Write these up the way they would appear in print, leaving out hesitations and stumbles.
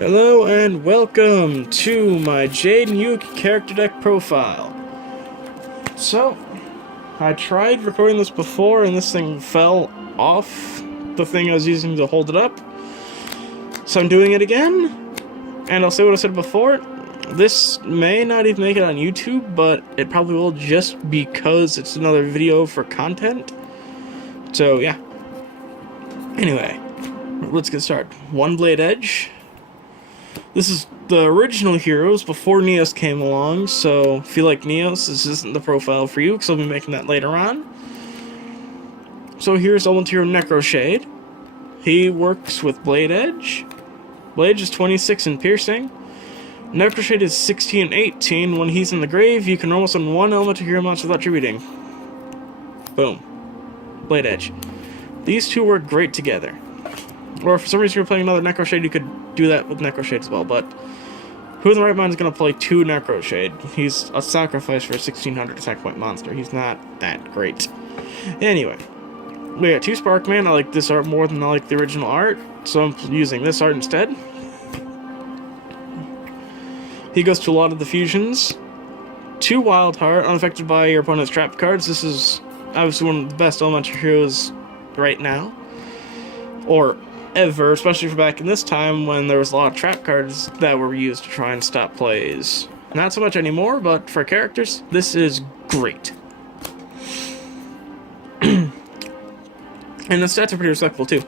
Hello and welcome to my Jaden Yuki character deck profile. So, I tried recording this before and this thing fell off the thing I was using to hold it up. So I'm doing it again, and I'll say what I said before. This may not even make it on YouTube, but it probably will just because it's another video for content. So yeah. Anyway, let's get started. One Blade Edge. This is the original Heroes before Neos came along, so if you like Neos, this isn't the profile for you, because I'll be making that later on. So here's Element Hero Necroshade. He works with Blade Edge. Blade Edge is 26 in piercing. Necroshade is 16 and 18. When he's in the grave, you can roll on one Elemental Hero monster without attributing. Boom. Blade Edge. These two work great together. Or if for some reason you're playing another Necroshade, you could do that with Necroshade as well, but who in the right mind is going to play two Necroshade? He's a sacrifice for a 1600 attack point monster. He's not that great. Anyway, we got two Sparkman. I like this art more than I like the original art, so I'm using this art instead. He goes to a lot of the fusions. Two Wild Heart, unaffected by your opponent's trap cards. This is obviously one of the best elemental heroes right now. Or ever, especially for back in this time when there was a lot of trap cards that were used to try and stop plays. Not so much anymore, but for characters, this is great. And the stats are pretty respectful too.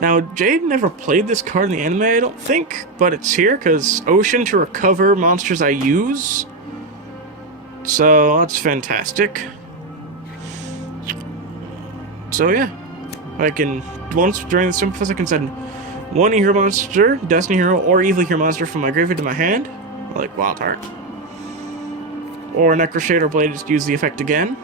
Now, Jade never played this card in the anime, I don't think, but it's here because Ocean to recover monsters I use. So, that's fantastic. So, yeah. I can, once during the Simplify, I can send one hero monster, Destiny hero, or evil hero monster from my graveyard to my hand, like Wild Heart. Or Necroshade or Blade, just use the effect again.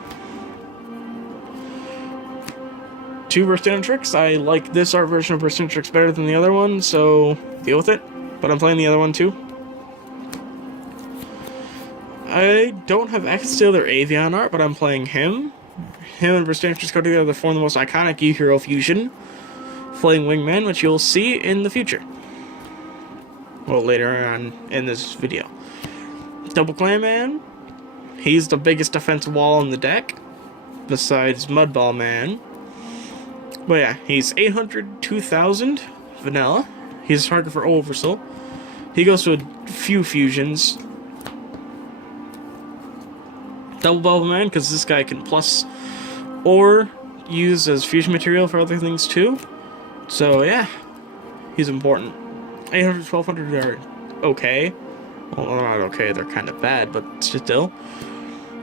Two Burst Tricks. I like this art version of Burst Tricks better than the other one, so deal with it. But I'm playing the other one too. I don't have access to other Avian art, but I'm playing him. Him and Verstantis go together to form the most iconic E-Hero fusion, Flaying Wingman, which you'll see in the future. Well, later on in this video. Double Clayman. He's the biggest defensive wall in the deck, besides Mudball Man. But yeah, he's 800, 2000, vanilla. He's a target for Oversoul. He goes to a few fusions. Double Bubble Man, because this guy can plus or use as fusion material for other things too. So yeah, he's important. 800, 1200 are okay. Well, they're not okay, they're kind of bad, but still.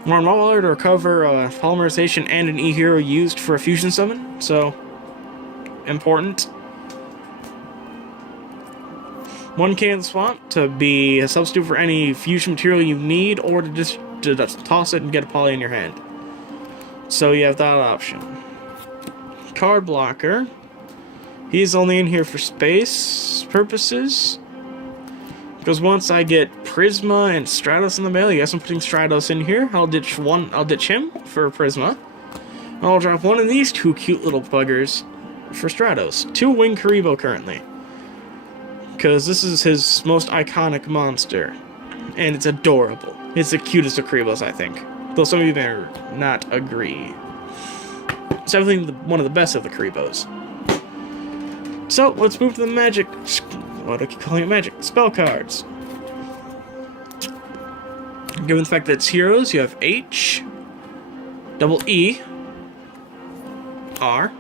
More Waller to recover polymerization and an E-Hero used for a fusion summon, so important. 1K in the swamp to be a substitute for any fusion material you need, or to just toss it and get a poly in your hand. So you have that option. Card blocker. He's only in here for space purposes. Because once I get Prisma and Stratos in the mail, yes, I'm putting Stratos in here. I'll ditch him for Prisma. I'll drop one of these two cute little buggers for Stratos. Two Wing Karibo currently. Because this is his most iconic monster. And it's adorable. It's the cutest of Karibos, I think. Though some of you may not agree. It's definitely one of the best of the Karibos. So, let's move to the magic... What do I keep calling it? Magic. Spell cards. Given the fact that it's heroes, you have H, double E, R,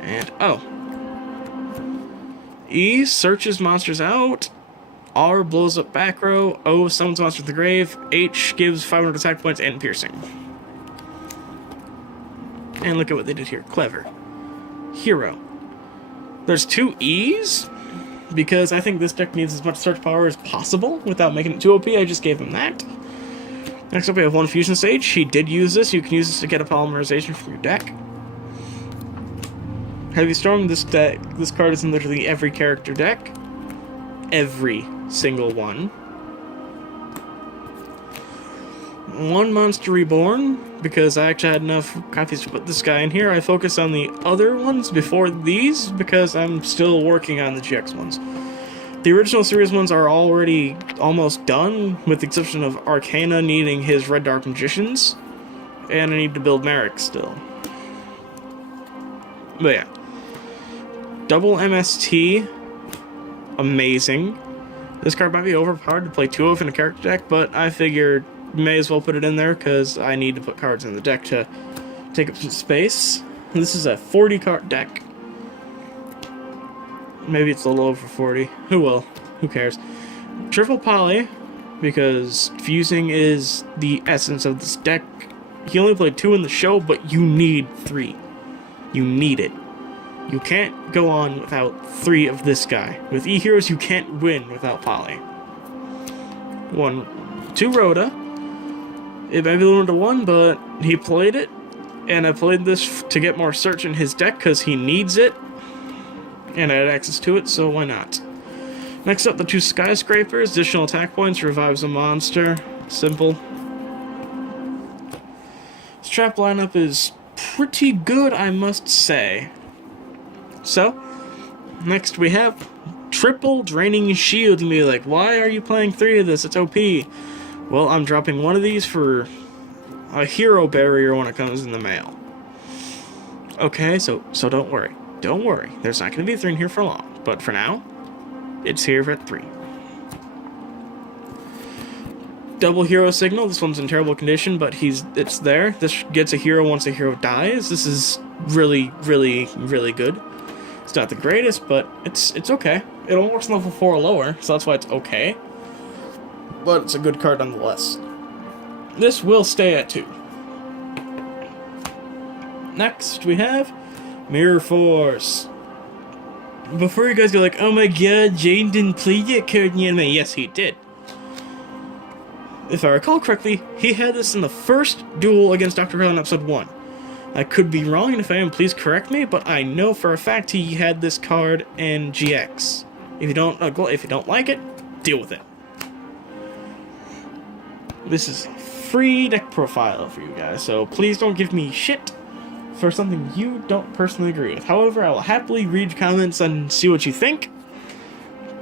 and O. E searches monsters out. R blows up back row. O summons monster to the grave. H gives 500 attack points and piercing. And look at what they did here. Clever. Hero. There's two E's, because I think this deck needs as much search power as possible without making it too OP. I just gave him that. Next up, we have one fusion stage. He did use this. You can use this to get a polymerization from your deck. Heavy Storm. This card is in literally every character deck. Every single one. One Monster Reborn, because I actually had enough copies to put this guy in here. I focused on the other ones before these, because I'm still working on the GX ones. The original series ones are already almost done, with the exception of Arcana needing his Red Dark Magicians, and I need to build Merrick still. But yeah. Double MST, amazing. This card might be overpowered to play 2 of in a character deck, but I figured may as well put it in there because I need to put cards in the deck to take up some space. This is a 40 card deck. Maybe it's a little over 40. Who will? Who cares? Triple Poly, because fusing is the essence of this deck. He only played 2 in the show, but you need 3. You need it. You can't go on without 3 of this guy. With E-Heroes, you can't win without Poly. 2 Rhoda. It might be limited to 1, but he played it. And I played this to get more search in his deck because he needs it. And I had access to it, so why not? Next up, the 2 Skyscrapers. Additional attack points, revives a monster. Simple. This trap lineup is pretty good, I must say. So, next we have Triple Draining Shield. You may be like, why are you playing 3 of this? It's OP. Well, I'm dropping 1 of these for a hero barrier when it comes in the mail. Okay, so don't worry. Don't worry. There's not going to be 3 in here for long. But for now, it's here at 3. Double Hero Signal. This one's in terrible condition, but it's there. This gets a hero once a hero dies. This is really, really, really good. It's not the greatest, but it's okay. It only works on level 4 or lower, so that's why it's okay. But it's a good card nonetheless. This will stay at 2. Next, we have Mirror Force. Before you guys go like, oh my god, Jaden didn't play that card in the anime. Yes, he did. If I recall correctly, he had this in the first duel against Dr. Hill in episode 1. I could be wrong, and if I am, please correct me, but I know for a fact he had this card in GX. If you don't like it, deal with it. This is a free deck profile for you guys, so please don't give me shit for something you don't personally agree with. However, I will happily read comments and see what you think.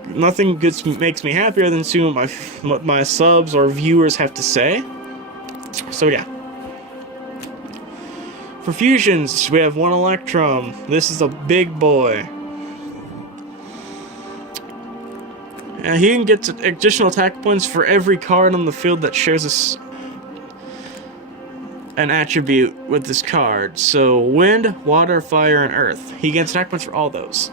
Nothing makes me happier than seeing what my subs or viewers have to say. So yeah. For fusions, we have 1 Electrum. This is a big boy. And he can get additional attack points for every card on the field that shares an attribute with this card. So wind, water, fire, and earth. He gets attack points for all those.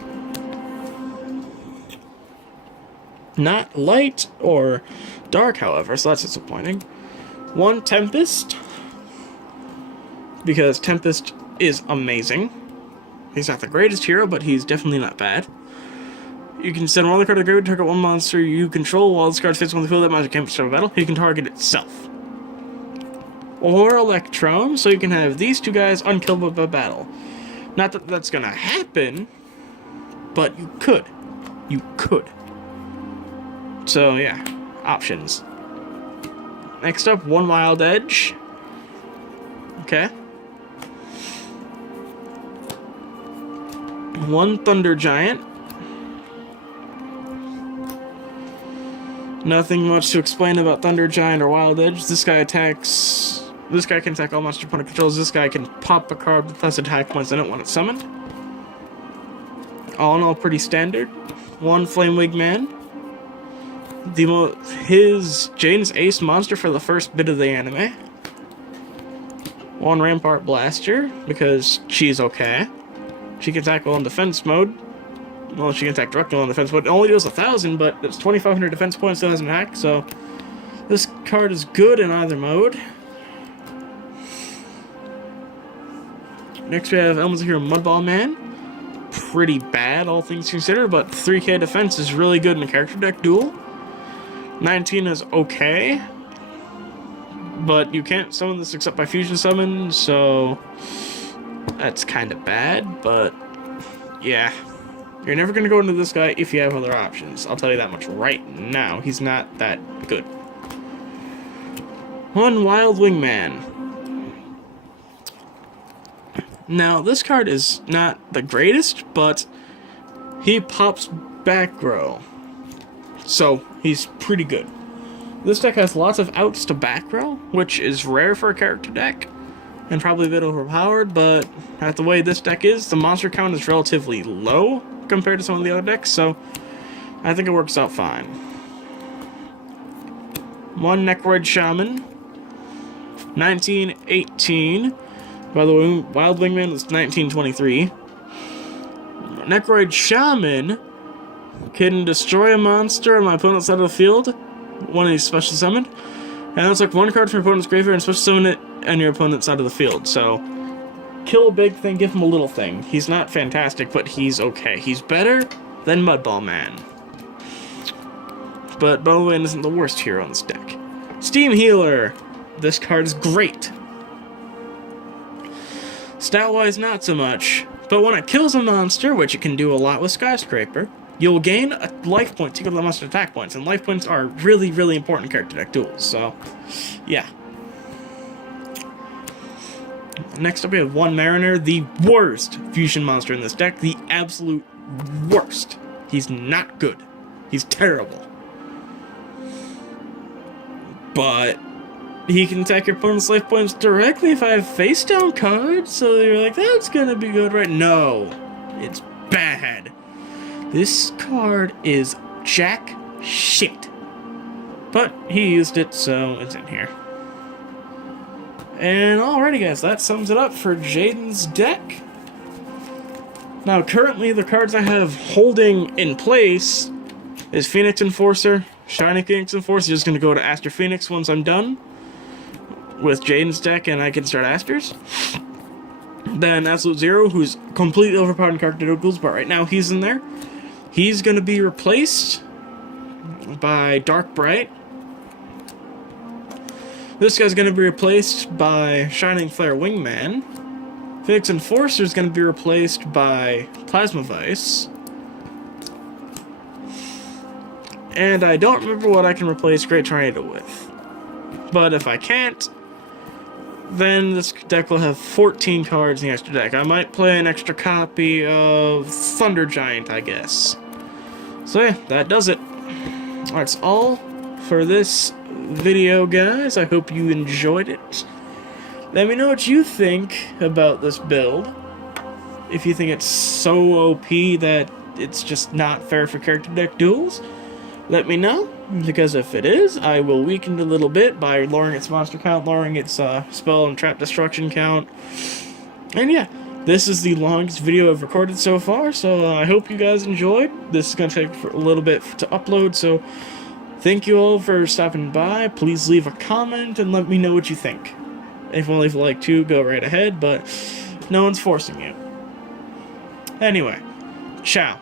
Not light or dark, however, so that's disappointing. 1 Tempest. Because Tempest is amazing. He's not the greatest hero, but he's definitely not bad. You can send 1 other card to the graveyard, target 1 monster you control. While this card sits on the field, that monster can't start a battle. He can target itself. Or Electrum, so you can have these 2 guys unkillable by battle. Not that that's gonna happen, but you could. You could. So yeah, options. Next up, 1 Wild Edge. Okay. 1 Thunder Giant. Nothing much to explain about Thunder Giant or Wild Edge. This guy can attack all monster opponent controls. This guy can pop a card with less attack points in it when it's summoned. All in all, pretty standard. 1 Flamewing Man. Jaden's ace monster for the first bit of the anime. 1 Rampart Blaster, because she's okay. She can attack while in defense mode. Well, she can attack directly while in defense mode. It only deals 1,000, but it's 2,500 defense points, still has an attack, so this card is good in either mode. Next we have Elements of Hero Mudball Man. Pretty bad, all things considered, but 3k defense is really good in a character deck duel. 19 is okay, but you can't summon this except by fusion summon, so that's kind of bad, but yeah. You're never going to go into this guy if you have other options. I'll tell you that much right now. He's not that good. 1 Wild Wingman. Now, this card is not the greatest, but he pops back row. So, he's pretty good. This deck has lots of outs to back row, which is rare for a character deck, and probably a bit overpowered, but at the way this deck is, the monster count is relatively low compared to some of the other decks, so I think it works out fine. One Necroid Shaman, 1918. By the way, Wild Wingman was 1923. Necroid Shaman can destroy a monster on my opponent's side of the field when he's special summoned, and that's like one card from your opponent's graveyard and special summon it on your opponent's side of the field. So, kill a big thing, give him a little thing. He's not fantastic, but he's okay. He's better than Mudball Man. But Mudball Man isn't the worst hero on this deck. Steam Healer. This card is great. Stat-wise, not so much. But when it kills a monster, which it can do a lot with Skyscraper, you'll gain a life point to equal the monster attack points, and life points are really, really important in character deck duels, so, yeah. Next up we have one Mariner, the worst fusion monster in this deck, the absolute worst. He's not good. He's terrible. But he can attack your opponent's life points directly if I have face down cards, so you're like, that's gonna be good, right? No, it's bad. This card is jack shit. But he used it, so it's in here. And alrighty guys, that sums it up for Jaden's deck. Now currently the cards I have holding in place is Phoenix Enforcer, Shiny Phoenix Enforcer, just gonna go to Aster Phoenix once I'm done with Jaden's deck and I can start Asters. Then Absolute Zero, who's completely overpowered in character duels, but right now he's in there. He's gonna be replaced by Dark Bright. This guy's gonna be replaced by Shining Flare Wingman. Phoenix Enforcer is gonna be replaced by Plasma Vice. And I don't remember what I can replace Great Tornado with. But if I can't, then this deck will have 14 cards in the extra deck. I might play an extra copy of Thunder Giant, I guess. So yeah, that does it. That's all for this video, guys. I hope you enjoyed it. Let me know what you think about this build. If you think it's so OP that it's just not fair for character deck duels, let me know, because if it is, I will weaken it a little bit by lowering its monster count, lowering its spell and trap destruction count. And yeah, this is the longest video I've recorded so far, so I hope you guys enjoyed. This is going to take a little bit to upload, so thank you all for stopping by. Please leave a comment and let me know what you think. If you want to leave a like too, go right ahead, but no one's forcing you. Anyway, ciao.